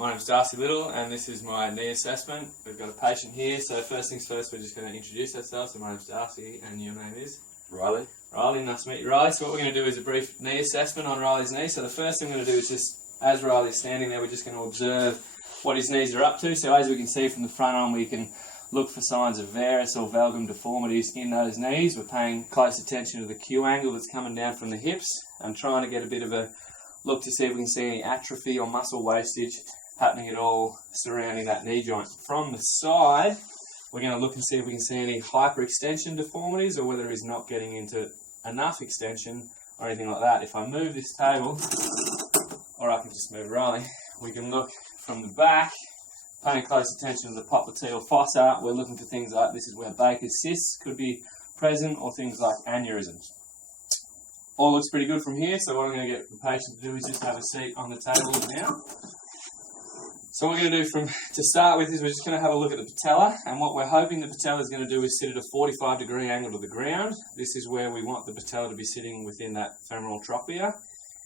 My name's Darcy Little and this is my knee assessment. We've got a patient here, so first things first, we're just going to introduce ourselves. So my name's Darcy and your name is? Riley. Riley, nice to meet you, Riley. So what we're going to do is a brief knee assessment on Riley's knee. So the first thing we're going to do is just, as Riley's standing there, we're just going to observe what his knees are up to. So as we can see from the front on, we can look for signs of varus or valgum deformities in those knees. We're paying close attention to the Q angle that's coming down from the hips. I'm trying to get a bit of a look to see if we can see any atrophy or muscle wastage happening at all surrounding that knee joint. From the side, we're going to look and see if we can see any hyperextension deformities or whether he's not getting into enough extension or anything like that. If I move this table, or I can just move Riley, we can look from the back, paying close attention to the popliteal fossa. We're looking for things like, this is where Baker's cysts could be present, or things like aneurysms. All looks pretty good from here, so what I'm going to get the patient to do is just have a seat on the table now. So what we're going to do to start with is we're just going to have a look at the patella, and what we're hoping the patella is going to do is sit at a 45-degree angle to the ground. This is where we want the patella to be sitting within that femoral trochlea.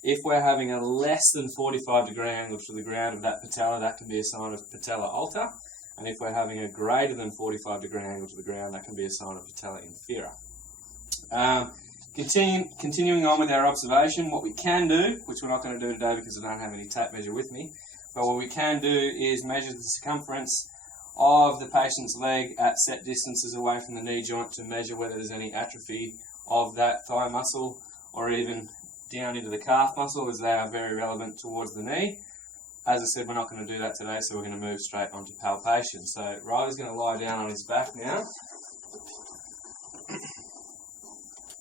If we're having a less than 45-degree angle to the ground of that patella, that can be a sign of patella alta, and if we're having a greater than 45-degree angle to the ground, that can be a sign of patella infera. Continuing on with our observation, what we can do, which we're not going to do today because I don't have any tape measure with me, but what we can do is measure the circumference of the patient's leg at set distances away from the knee joint to measure whether there's any atrophy of that thigh muscle or even down into the calf muscle, as they are very relevant towards the knee. As I said, we're not going to do that today, so we're going to move straight on to palpation. So Riley's going to lie down on his back now.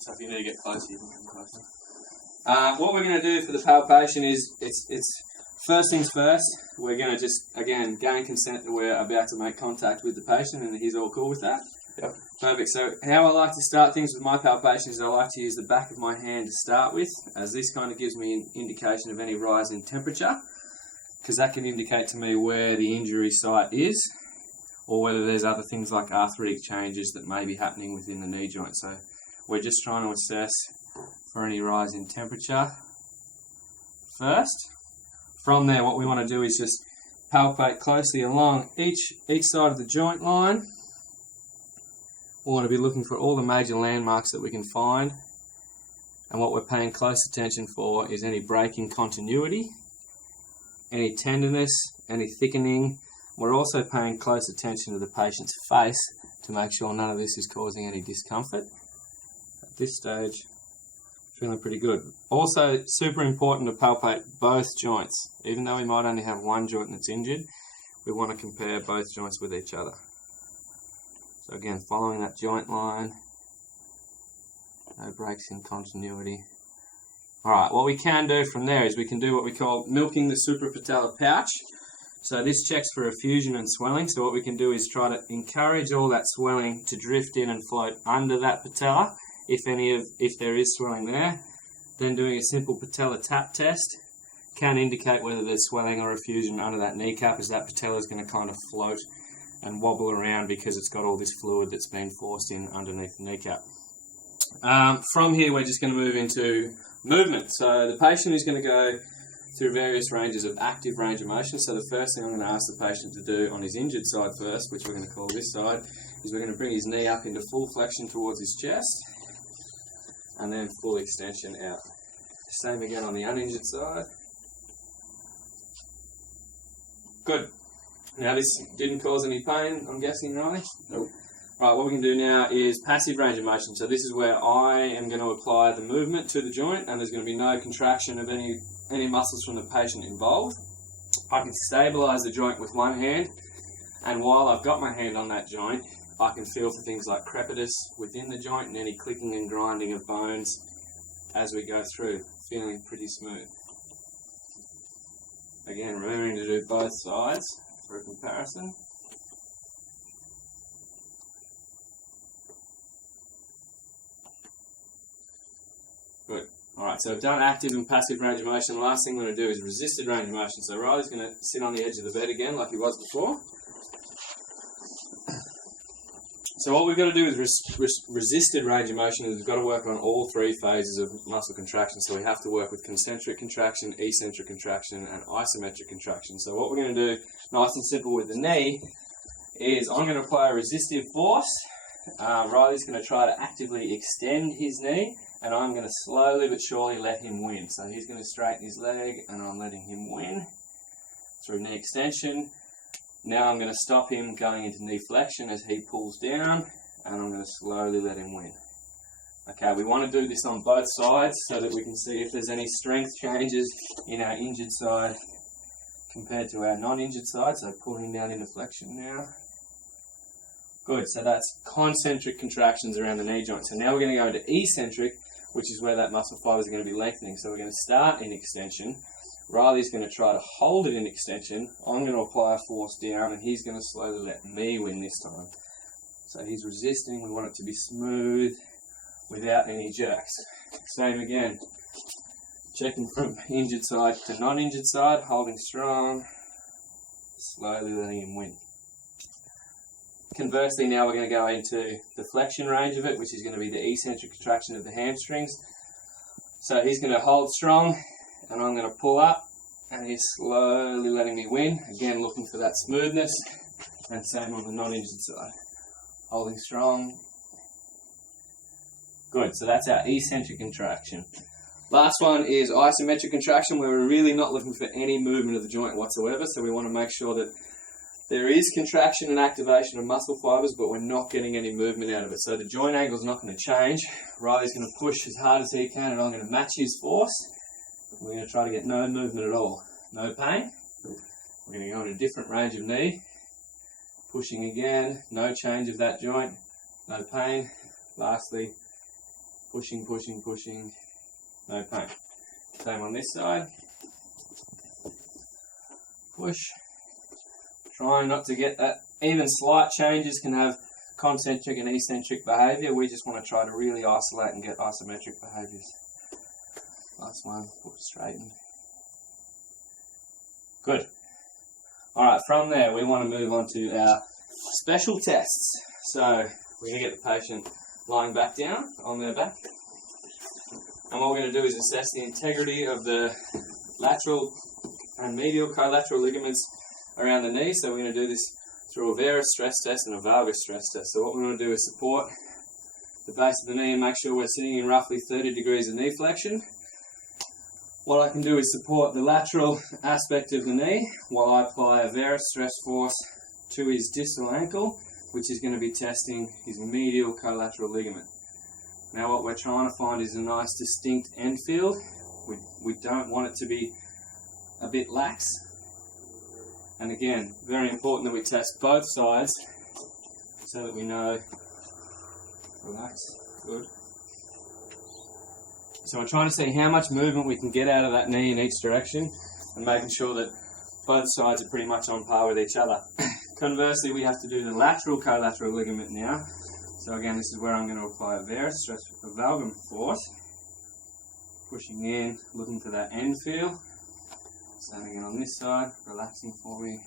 So if you need to get closer, you can come closer. What we're going to do for the palpation is, it's first things first, we're going to just, again, gain consent that we're about to make contact with the patient, and he's all cool with that? Yep. Perfect. So how I like to start things with my palpation is I like to use the back of my hand to start with, as this kind of gives me an indication of any rise in temperature, because that can indicate to me where the injury site is, or whether there's other things like arthritic changes that may be happening within the knee joint. So we're just trying to assess for any rise in temperature first. From there, what we want to do is just palpate closely along each side of the joint line. We want to be looking for all the major landmarks that we can find, and what we're paying close attention for is any breaking continuity, any tenderness, any thickening. We're also paying close attention to the patient's face to make sure none of this is causing any discomfort. At this stage, feeling pretty good. Also, super important to palpate both joints. Even though we might only have one joint that's injured, we want to compare both joints with each other. So again, following that joint line, no breaks in continuity. Alright, what we can do from there is we can do what we call milking the suprapatellar pouch. So this checks for effusion and swelling. So what we can do is try to encourage all that swelling to drift in and float under that patella, if there is swelling there. Then doing a simple patella tap test can indicate whether there's swelling or effusion under that kneecap, as that patella is going to kind of float and wobble around because it's got all this fluid that's been forced in underneath the kneecap. From here, we're just going to move into movement. So the patient is going to go through various ranges of active range of motion. So the first thing I'm going to ask the patient to do on his injured side first, which we're going to call this side, is we're going to bring his knee up into full flexion towards his chest, and then full extension out. Same again on the uninjured side. Good. Now this didn't cause any pain, I'm guessing, Riley? Nope. Right, what we can do now is passive range of motion. So this is where I am going to apply the movement to the joint, and there's going to be no contraction of any muscles from the patient involved. I can stabilise the joint with one hand, and while I've got my hand on that joint, I can feel for things like crepitus within the joint and any clicking and grinding of bones as we go through, feeling pretty smooth. Again, remembering to do both sides for a comparison. Good. Alright, so I've done active and passive range of motion. The last thing I'm going to do is resisted range of motion. So Riley's going to sit on the edge of the bed again like he was before. So what we've got to do with resisted range of motion is we've got to work on all three phases of muscle contraction. So we have to work with concentric contraction, eccentric contraction, and isometric contraction. So what we're going to do, nice and simple with the knee, is I'm going to apply a resistive force. Riley's going to try to actively extend his knee, and I'm going to slowly but surely let him win. So he's going to straighten his leg, and I'm letting him win through knee extension. Now I'm going to stop him going into knee flexion as he pulls down, and I'm going to slowly let him win. Okay, we want to do this on both sides so that we can see if there's any strength changes in our injured side compared to our non-injured side. So pulling down into flexion now. Good, so that's concentric contractions around the knee joint. So now we're going to go into eccentric, which is where that muscle fibers are going to be lengthening. So we're going to start in extension. Riley's going to try to hold it in extension. I'm going to apply a force down, and he's going to slowly let me win this time. So he's resisting. We want it to be smooth without any jerks. Same again. Checking from injured side to non-injured side, holding strong, slowly letting him win. Conversely, now we're going to go into the flexion range of it, which is going to be the eccentric contraction of the hamstrings. So he's going to hold strong, and I'm going to pull up, and he's slowly letting me win. Again, looking for that smoothness, and same on the non-injured side. Holding strong. Good, so that's our eccentric contraction. Last one is isometric contraction, where we're really not looking for any movement of the joint whatsoever, so we want to make sure that there is contraction and activation of muscle fibers, but we're not getting any movement out of it. So the joint angle is not going to change. Riley's going to push as hard as he can, and I'm going to match his force. We're going to try to get no movement at all. No pain. We're going to go in a different range of knee. Pushing again. No change of that joint. No pain. Lastly, pushing, pushing, pushing. No pain. Same on this side. Push. Trying not to get that. Even slight changes can have concentric and eccentric behaviour. We just want to try to really isolate and get isometric behaviours. Last one, pull straighten. Good. Alright, from there we want to move on to our special tests. So we're going to get the patient lying back down on their back. And what we're going to do is assess the integrity of the lateral and medial collateral ligaments around the knee. So we're going to do this through a varus stress test and a valgus stress test. So what we want to do is support the base of the knee and make sure we're sitting in roughly 30 degrees of knee flexion. What I can do is support the lateral aspect of the knee while I apply a varus stress force to his distal ankle, which is going to be testing his medial collateral ligament. Now what we're trying to find is a nice distinct end field. We don't want it to be a bit lax. And again, very important that we test both sides so that we know. Relax, good. So we're trying to see how much movement we can get out of that knee in each direction and making sure that both sides are pretty much on par with each other. Conversely, we have to do the lateral collateral ligament now. So again, this is where I'm going to apply a varus stress valgum force. Pushing in, looking for that end feel. Same again on this side, relaxing for me.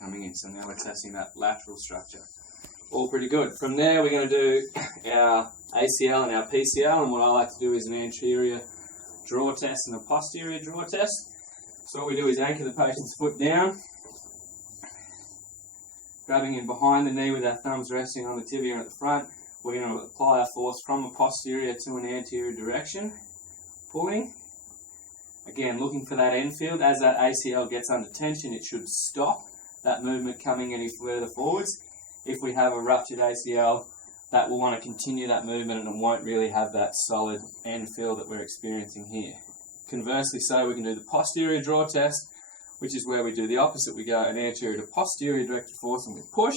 Coming in, so now we're testing that lateral structure. All pretty good. From there we're going to do our ACL and our PCL, and what I like to do is an anterior draw test and a posterior draw test. So what we do is anchor the patient's foot down, grabbing in behind the knee with our thumbs resting on the tibia at the front. We're going to apply our force from a posterior to an anterior direction, pulling. Again, looking for that end field. As that ACL gets under tension, it should stop that movement coming any further forwards. If we have a ruptured ACL, that will want to continue that movement and it won't really have that solid end field that we're experiencing here. Conversely, so we can do the posterior draw test, which is where we do the opposite. We go an anterior to posterior directed force and we push.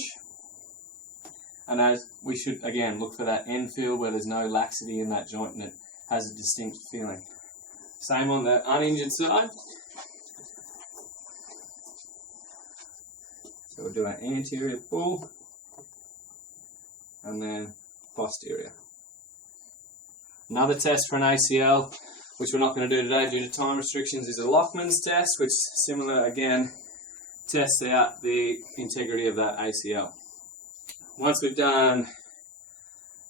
And as we should, again, look for that end field where there's no laxity in that joint and it has a distinct feeling. Same on the uninjured side. So we'll do an anterior pull and then posterior. Another test for an ACL, which we're not going to do today due to time restrictions, is a Lockman's test, which similar again tests out the integrity of that ACL. once we've done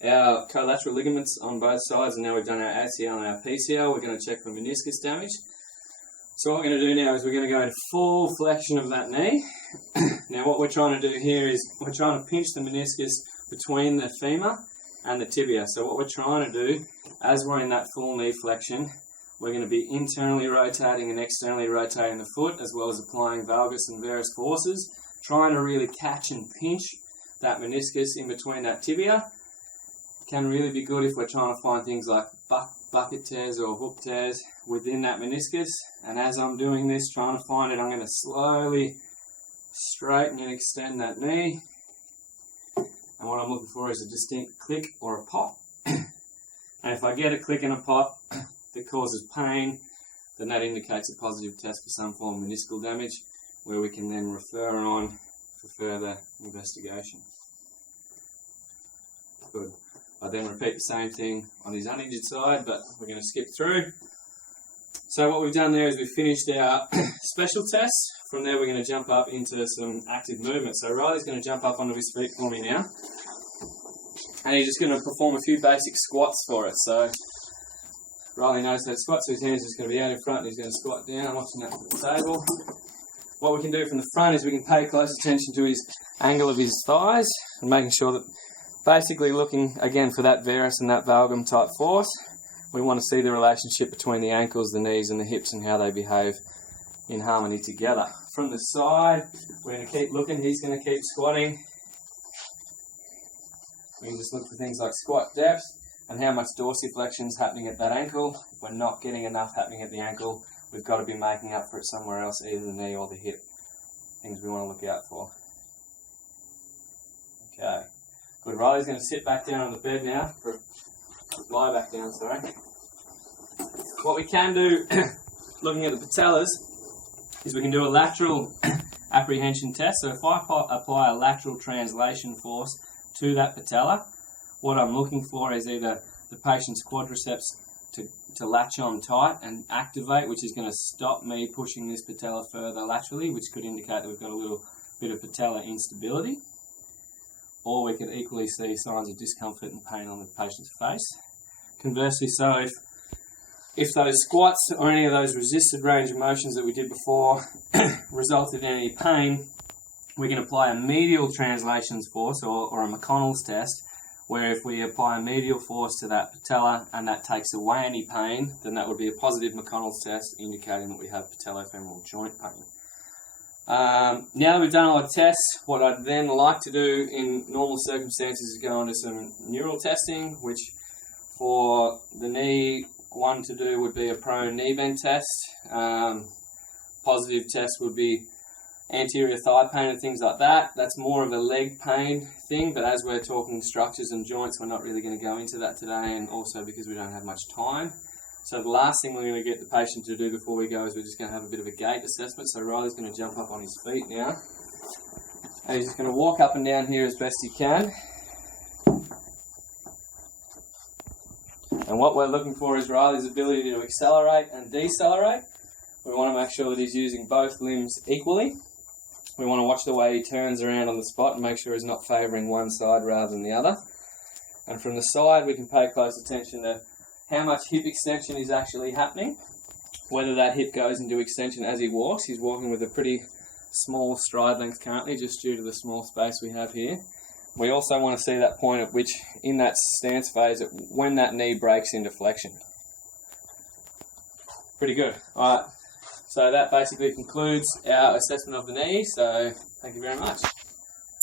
our collateral ligaments on both sides, and now we've done our ACL and our PCL, we're going to check for meniscus damage. So what we're going to do now is we're going to go into full flexion of that knee. Now what we're trying to do here is we're trying to pinch the meniscus between the femur and the tibia. So what we're trying to do, as we're in that full knee flexion, we're going to be internally rotating and externally rotating the foot, as well as applying valgus and varus forces, trying to really catch and pinch that meniscus in between that tibia. Can really be good if we're trying to find things like bucket tears or hook tears within that meniscus. And as I'm doing this, trying to find it, I'm going to slowly straighten and extend that knee. And what I'm looking for is a distinct click or a pop. And if I get a click and a pop that causes pain, then that indicates a positive test for some form of meniscal damage, where we can then refer on for further investigation. Good. I then repeat the same thing on his uninjured side, but we're going to skip through. So what we've done there is we've finished our special tests. From there we're going to jump up into some active movement. So Riley's going to jump up onto his feet for me now. And he's just going to perform a few basic squats for us. So Riley knows how to squat, so his hands are just going to be out in front and he's going to squat down, watching that from the table. What we can do from the front is we can pay close attention to his angle of his thighs and making sure that, basically looking again for that varus and that valgum type force. We want to see the relationship between the ankles, the knees and the hips and how they behave in harmony together. From the side, we're going to keep looking. He's going to keep squatting. We can just look for things like squat depth and how much dorsiflexion is happening at that ankle. If we're not getting enough happening at the ankle, we've got to be making up for it somewhere else, either the knee or the hip. Things we want to look out for. Okay. Good. Riley's going to sit back down on the bed now, lie back down, sorry. What we can do, looking at the patellas, is we can do a lateral apprehension test. So if I apply a lateral translation force to that patella, what I'm looking for is either the patient's quadriceps to latch on tight and activate, which is going to stop me pushing this patella further laterally, which could indicate that we've got a little bit of patellar instability. Or we could equally see signs of discomfort and pain on the patient's face. Conversely, so if those squats or any of those resisted range of motions that we did before resulted in any pain, we can apply a medial translations force or a McConnell's test, where if we apply a medial force to that patella and that takes away any pain, then that would be a positive McConnell's test indicating that we have patellofemoral joint pain. Now that we've done all our tests, what I'd then like to do in normal circumstances is go on to some neural testing, which for the knee, one to do would be a prone knee bend test. Positive test would be anterior thigh pain and things like that. That's more of a leg pain thing, but as we're talking structures and joints, we're not really going to go into that today, and also because we don't have much time. So the last thing we're going to get the patient to do before we go is we're just going to have a bit of a gait assessment. So Riley's going to jump up on his feet now. And he's just going to walk up and down here as best he can. And what we're looking for is Riley's ability to accelerate and decelerate. We want to make sure that he's using both limbs equally. We want to watch the way he turns around on the spot and make sure he's not favouring one side rather than the other. And from the side, we can pay close attention to how much hip extension is actually happening, whether that hip goes into extension as he walks. He's walking with a pretty small stride length currently, just due to the small space we have here. We also want to see that point at which, in that stance phase, when that knee breaks into flexion. Pretty good. Alright, so that basically concludes our assessment of the knee, so thank you very much.